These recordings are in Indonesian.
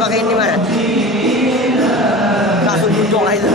pakai ini mana? Langsung duduk aja.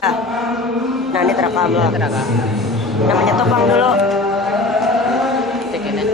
Ah, nah ini terekam loh. Tenaga. Namanya Topang dulu. Cek ini.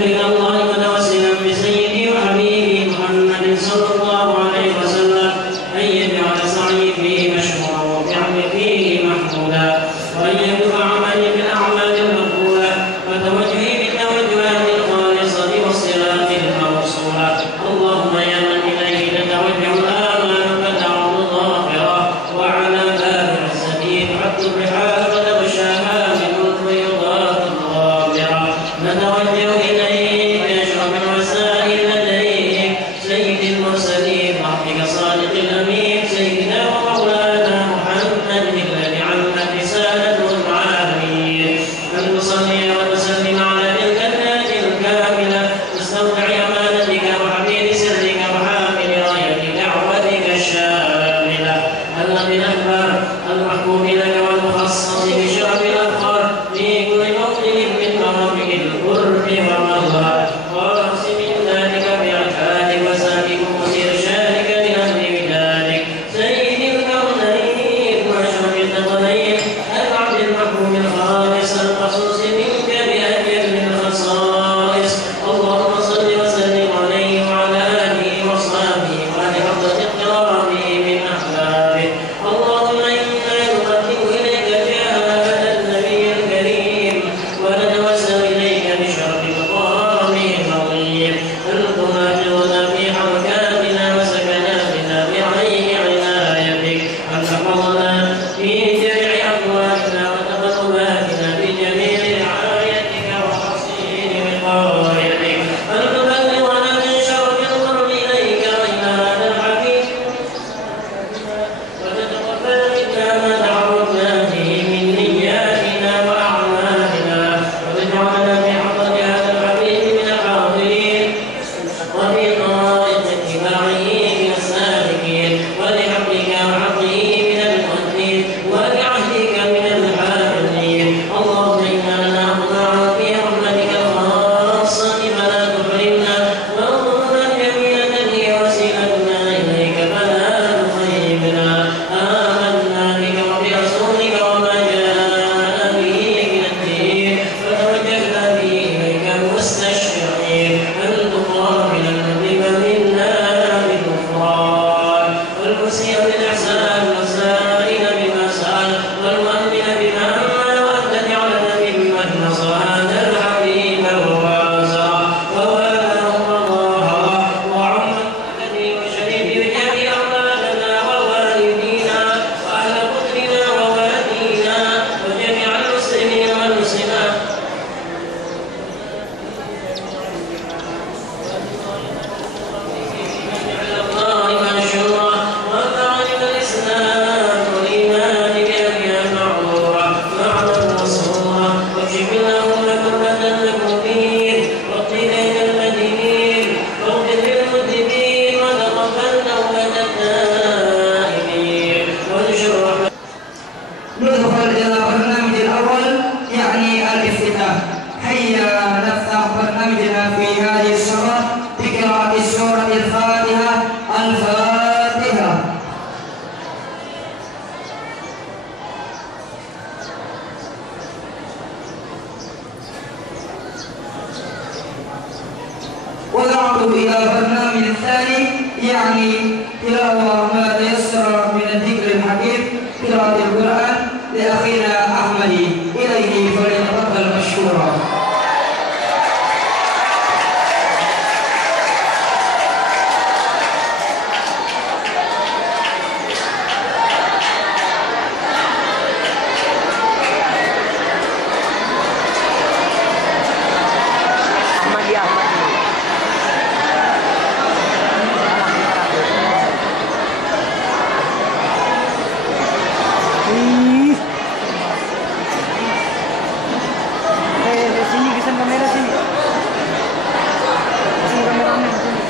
إلى الله متوسلا بسيدي وحبيبي محمد صلى الله عليه وسلم أن يجعل سعي فيه مشكورا وفعلي فيه محمودا وأن يكتب عملي بالأعمال المقبولة وتوجهي بالتوجهات الخالصة والصلات الموصولة. اللهم يا من إليه تتوجه الآمال فتعرض الظاهرة وعلى باب عزته تعد الرحال فتغشاها من الفيضات الغابرة. نتوجه إليك أشرف الوسائل لديك سيد المرسلين وحدك صادق الأمين سيدنا ومولانا محمد الذي عمت رسالته العالمين أن تصلي وتسلم على تلك الذات الكاملة مستودع أمانتك وحبيب سرك وحامل راية دعوتك الشاملة الذي الأكبر المحبوب لك والمخصص بشرف الأفخار في كل موطن من مرافق القرب والمظهر واقسم ذلك بأركانك وسالك وإرشادك لأهل ودادك سيد الكونين وأشرف الثقلين العبد المحبوب الخالص المخصوص منك بأجل الخصائص. اللهم صل وسلم عليه وعلى آله وأصحابه وأهل حفظة اقترابه من أحبابه. اللهم إنا نقدم إليك جاه النبي الكريم ونتوسل إليك بشرف مقامه العظيم أن تماثلنا في حركاتنا وسكناتنا بعين عنايتك أن تحفظنا في جميع أقوالنا وتقرباتنا بجميل رعايتك وحصين وقايتك أن تبلغنا من شرف القرب إليك وإلى هذا الحبيب وتتقبل منا ما تعرضنا به من نياتنا وأعمالنا وتجعلنا في حضرة هذا الحبيب من الحاضرين وفي طرائق اتباعه من السالكين ولحقك وحقه من المؤدين ولعهدك من الحاملين. اللهم إنا نطمع في رحمتك الخاصة فلا تحرمنا وانظرنا الجميلة هي وسيلتنا إليك فلا تخيبنا. آمنا بك وبرسولك وما جاء به من الدين فتوجهنا به إليك مستشفعين أن تقابل المذنب منا بالغفران والمسيء بالإحسان والسائل بما سأل والمؤمن بما أمن وأن تجعلنا ممن نصر هذا الحبيب ووازره ووالاه وظاهره وعم الذي وشريف بجميع أولادنا ووالدينا وأهل قدرنا ووالدينا وجميع المسلمين والمسلمات الله منشورا وتعلم الإسلام والإيمان بأبيها معمورا معنا مصورا واكشف اللهم كربة المكروبين واقضي دين المدينين واغفر للمذنبين وتقبل توبة التائبين وانشر رحمة. ندخل إلى البرنامج الأول يعني الافتتاح. هيا نفتح برنامجنا في هذه السورة بقراءة سورة الفاتحة. الفاتحة. ودعوت إلى البرنامج الثاني يعني تلاوة ما تيسر من الذكر الحكيم قراءة القرآن لأخينا أحمد إليه فليتفضل مشكورا. Ahmad ya Ahmad. Sini kesan kamera sini. Kesan kameramen sini.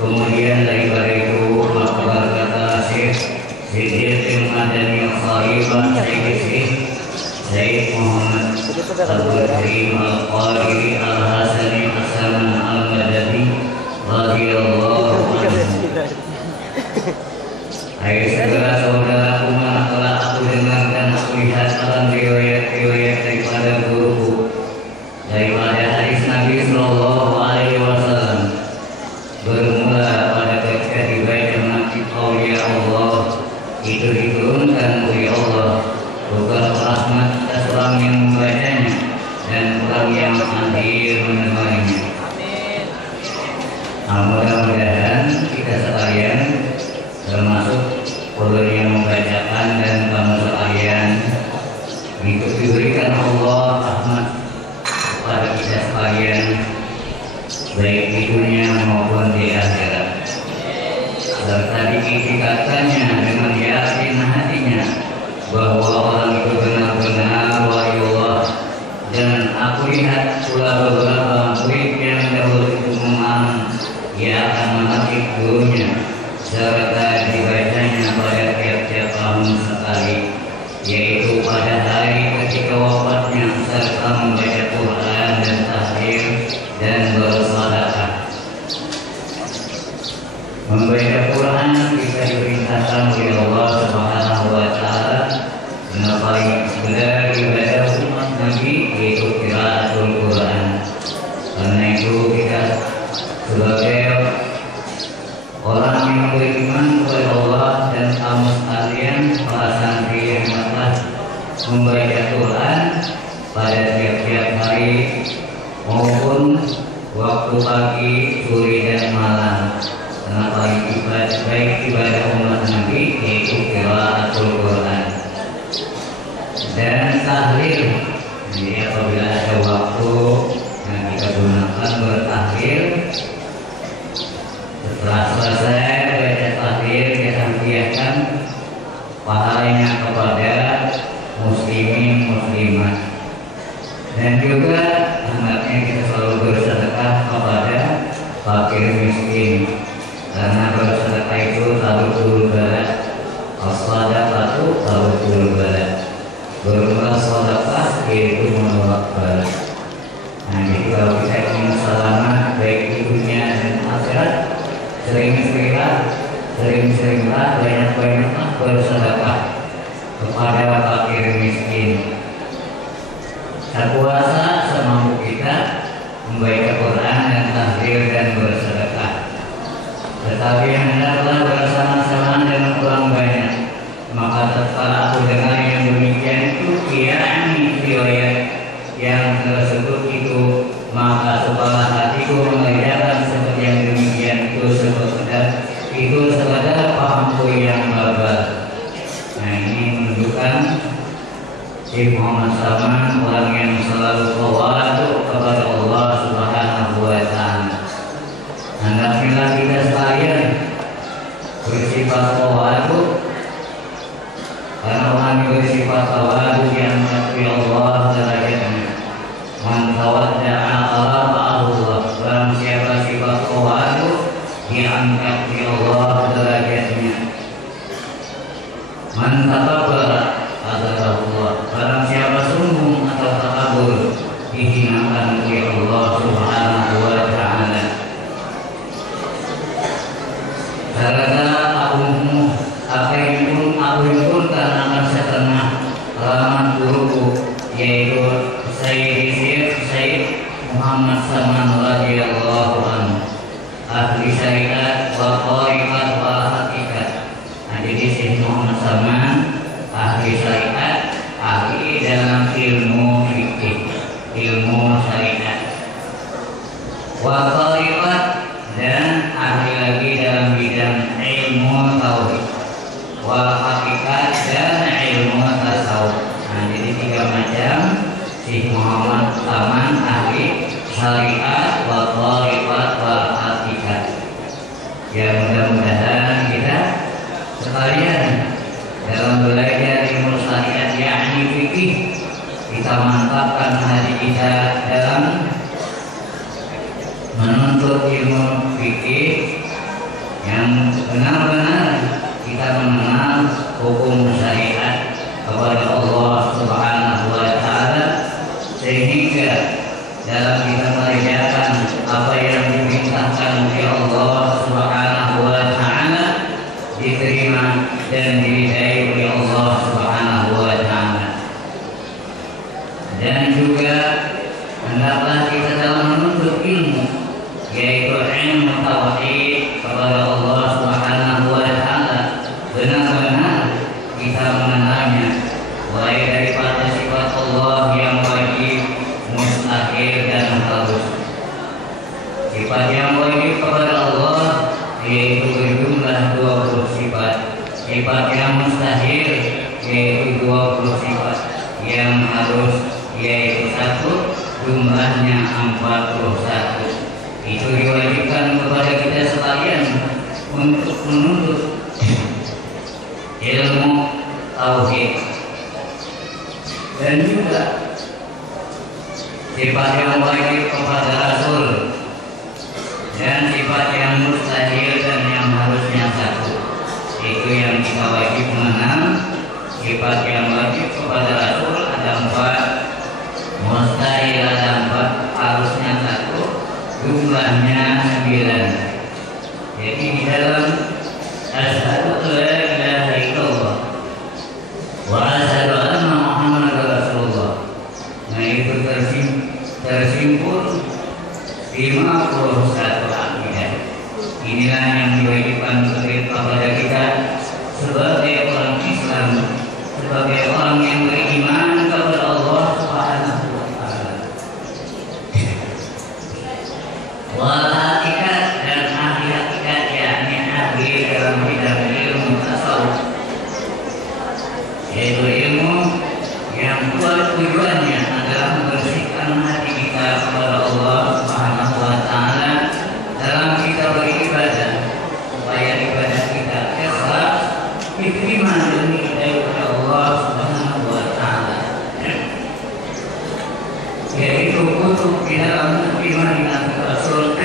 Kemudian daripada itu maka berkata Syekh Madani Al-Kharibah Syekh Muhammad Abdul Karim Al-Qadiri Al-Hasani Al-Saman Al-Madani radhiyallahu anhu. Hai segala saudaraku, mana telah aku dengar dan aku lihat dalam riwayat-riwayat daripada mengikrarkannya dengan yakin hatinya bahwa orang itu benar-benar wali Allah. Dan aku lihat pula beberapa murid yang dahulu itu mengaman, ia akan memetik gurunya serta dibacanya pada tiap-tiap tahun sekali, yaitu pada hari ketika wafatnya, serta membaca Quran dan tahdir dan bersedekah. Membaca Quran bisa diperintahkan oleh Allah Subhanahu wa Ta'ala. Yang paling benar ibadah umat Nabi yaitu qiraatul Quran. Karena itu kita sebagai orang yang beriman kepada Allah dan kamu sekalian, para santri yang telah membaca Quran pada tiap-tiap hari maupun waktu pagi, sore dan malam. Karena baik ibadah umat Nabi yaitu qiraatul Quran dan tahlil. Jadi apabila ada waktu yang kita gunakan bertahlil, setelah selesai baca tahlil kita hadiahkan pahalanya kepada muslimin muslimat. Dan juga hendaknya kita selalu bersedekah kepada fakir miskin, karena bersedekah itu taruhul balad, as-sadaqatu taruhul balad. Berbuat sedekah yaitu menolak bala. Nah, jadi kalau kita ingin selamat baik di dunia dan akhirat, sering-seringlah banyak-banyaklah bersedekah kepada fakir miskin. Sekuasa semampu kita membaca Quran dan tahlil dan bersedekah. Tetapi hendaklah bersama-sama dengan orang banyak. Maka tatkala aku dengar yang demikian itu, yakni riwayat yang tersebut itu, maka kepala hatiku mengerjakan seperti yang demikian itu sekadar pahamku yang babal. Nah, ini menunjukkan Syekh Muhammad Saman orang yang selalu tawadhu kepada Allah Subhanahu wa Ta'ala. Hendaknya kita sekalian bersifat tawadhu, karena orang yang bersifat tawadhu yang mengakui Allah derajatnya. Man tawadda'a Allah, barang siapa sifat tawadhu diangkat di Allah derajatnya. Man takabbara Allah, barang siapa sombong atau takabur dihinakan oleh Allah Subhanahu wa Ta'ala. Gara-gara apa yang pun karena akan setengah alamat guruku, yaitu Sayyid Muhammad Saman radhiyallahu anhu, ahli syariat wa qaiqat wa hakikat. Nah, jadi Syekh Muhammad Saman ahli syariat, ahli dalam ilmu fikih, ilmu syariat, wa qaiqat, dan ahli lagi dalam bidang ilmu tauhid, wa hakikat, dan ilmu tasawuf. Nah, jadi 3 macam Syekh Muhammad Saman ahli syariat, wa qaiqat, wa hakikat. Ya, mudah-mudahan kita sekalian dalam belajar ilmu syariat yakni fikih, kita mantapkan hati kita dalam menuntut ilmu fikih yang benar-benar kita mengenal hukum syariat kepada Allah Subhanahu wa Ta'ala, sehingga dalam kita mengerjakan apa yang diperintahkan oleh Allah Subhanahu wa Ta'ala diterima dan diridai oleh Allah Subhanahu wa Ta'ala. Dan juga hendaklah kita dalam menuntut ilmu, yaitu ilmu tauhid kepada Allah Subhanahu wa Ta'ala, benar-benar kita mengenalnya, mulai daripada sifat Allah yang wajib, mustahil dan harus. Sifat yang wajib kepada Allah yaitu berjumlah 20 sifat. Sifat yang mustahil yaitu 20 sifat. Yang harus yaitu 1, jumlahnya 41. Itu diwajibkan kepada kita sekalian untuk menuntut ilmu tauhid, dan juga sifat yang wajib kepada Rasul dan sifat yang mustahil dan yang harusnya satu. Itu yang kita wajib mengenal. Sifat yang wajib kepada Rasul ada 4, mustahil ada 4, harusnya satu, jumlahnya 9. Jadi di dalam asyhadu an la ilaha illallah wa asyhadu anna Muhammadar Rasulullah, nah itu tersimpul 51 akidah. Inilah yang diwajibkan kepada kita sebagai orang Islam, sebagai orang yang beriman kepada Allah Subhanahu wa taala. Wal hakikat dan ahli hakikat, yakni ahli dalam bidang ilmu tasawuf, yaitu ilmu yang tujuannya adalah membersihkan hati kita kepada Allah Subhanahu wa taala dalam kita beribadah, supaya ibadah kita ikhlas, diterima demi kepada Allah Subhanahu wa taala. Yaitu kutub di dalam iman dengan Rasul.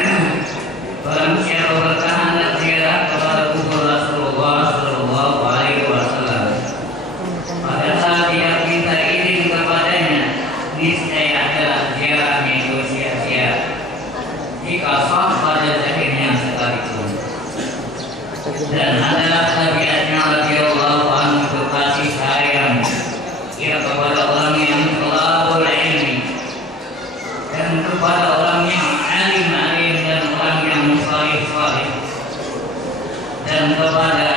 Barang siapa bertahan ziarah kepada kubur Rasulullah sallallahu alaihi wasallam, pada saat dia minta izin kepadanya, niscaya adalah ziarahnya itu sia-sia jika sah pada zahirnya sekalipun. Dan adalah tabiatnya radhiyallahu anhu kasih sayang ia kepada orang yang talabul ilmi dan kepada orang yang alim dan orang yang salih dan kepada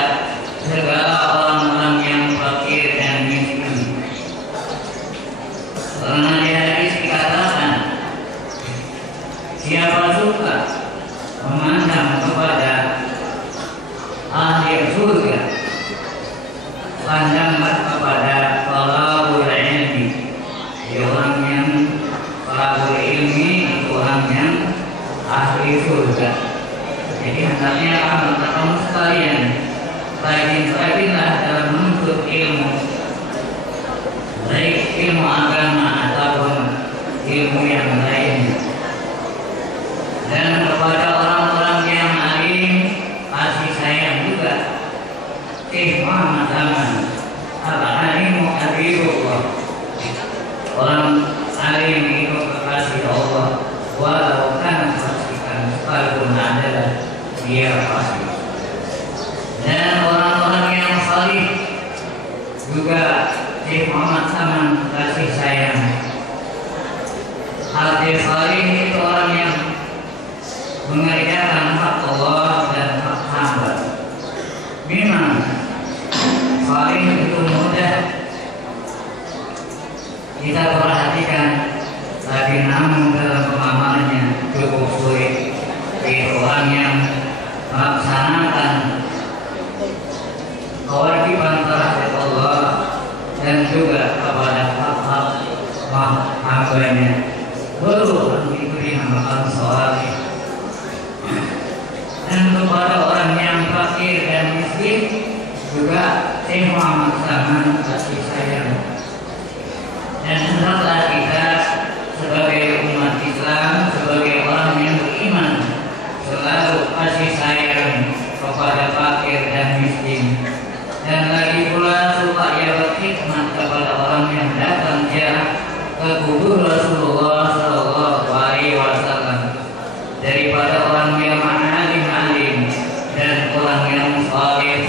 segala orang-orang yang fakir dan miskin. Karena di hadis dikatakan, siapa suka memandang kepada ahli surga, pandanglah kepada talabul ilmi, orang yang talabul ilmi itu orang yang ahli surga. Jadi hendaknya kamu sekalian rajin-rajinlah dalam menuntut ilmu, baik ilmu agama ataupun ilmu yang lainnya. Dan kepada orang-orang yang alim kasih sayang juga. Muhammad zaman al-alimu habibullah, orang alim itu kekasih Allah, walau kan pastikan sekalipun adalah dia pasti. Dan orang-orang yang salih juga Muhammad zaman kasih sayang. Hati salih itu orang yang mengerjakan hak Allah dan hak hamba. Memang salih itu mudah kita perhatikan, tapi namun dalam pemahamannya cukup sulit. Orang yang melaksanakan kewajiban terhadap Allah dan juga kepada hak-hak hambanya baru itu dinamakan salih. Dan kepada orang yang fakir dan miskin juga Muhammad zaman kasih sayang. Dan hendaklah kita sebagai umat Islam, sebagai orang yang beriman, selalu kasih sayang kepada fakir dan miskin. Dan lagi pula supaya berkhidmat kepada orang yang datang ziarah ke kubur Rasulullah sallallahu alaihi wasallam, daripada orang yang alim dan orang yang salih,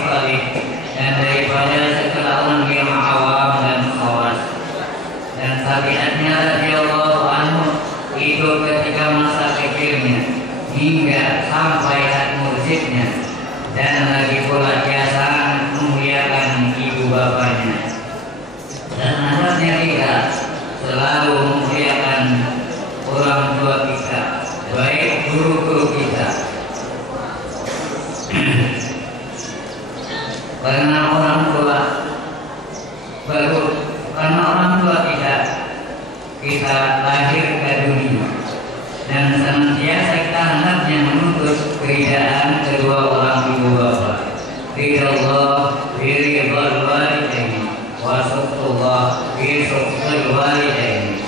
dan daripada segala orang yang awam dan khawas. Dan tabiatnya radhiyallahu anhu itu ketika masa kecilnya hingga sampai saat mursyidnya, dan lagi pula dia sangat memuliakan ibu bapaknya. Dan hendaknya kita selalu memuliakan orang tua kita, baik guru-guru kita. Karena orang tua kita lahir ke dunia, dan senantiasa kita hendaknya menuntut keridaan kedua orang ibu bapa. Ridha Allah, ridha Allah birrul walidain.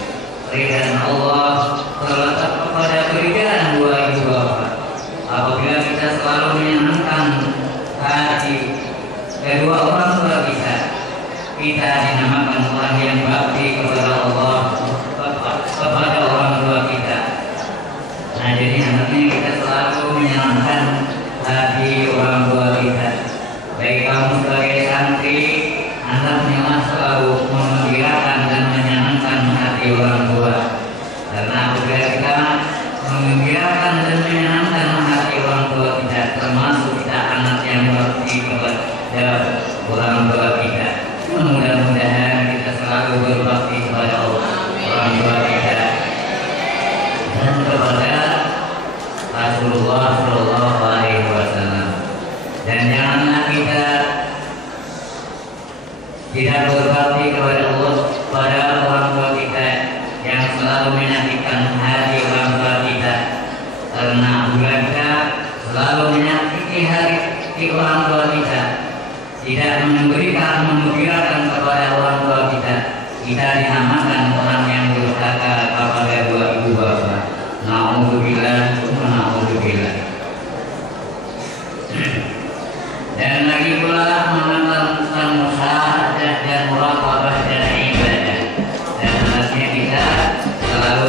Ridha Allah terletak pada perbedaan dua ibu bapak. Apabila kita selalu menyenangkan hati kedua orang tua kita, kita dinamakan orang yang bakti kepada Allah, kepada orang tua kita. Nah, jadi hendaknya kita selalu menyenangkan hati orang tua kita. Baik kamu sebagai santri, hendaknya selalu menggembirakan dan menyenangkan hati orang tua. Karena apabila kita menggembirakan dan menyenangkan hati orang tua kita, termasuk kita anak yang berbakti kepada orang tua kita. Mudah-mudahan kita selalu berbakti kepada orang tua kita dan kepada Rasulullah Shallallahu Alaihi Wasallam. Dan janganlah kita tidak berbakti kepada Allah, pada orang tua kita yang selalu menyakitkan hati orang tua kita. Karena apabila kita selalu menyakiti hati orang tua kita, tidak memberikan kepada orang tua kita, kita dinamakan orang yang durhaka kepada dua ibu bapak. Na'udzubillah, na'udzubillah. Dan lagi pula mengamalkan musyahadah dan muraqabah dan ibadah. Dan harusnya kita selalu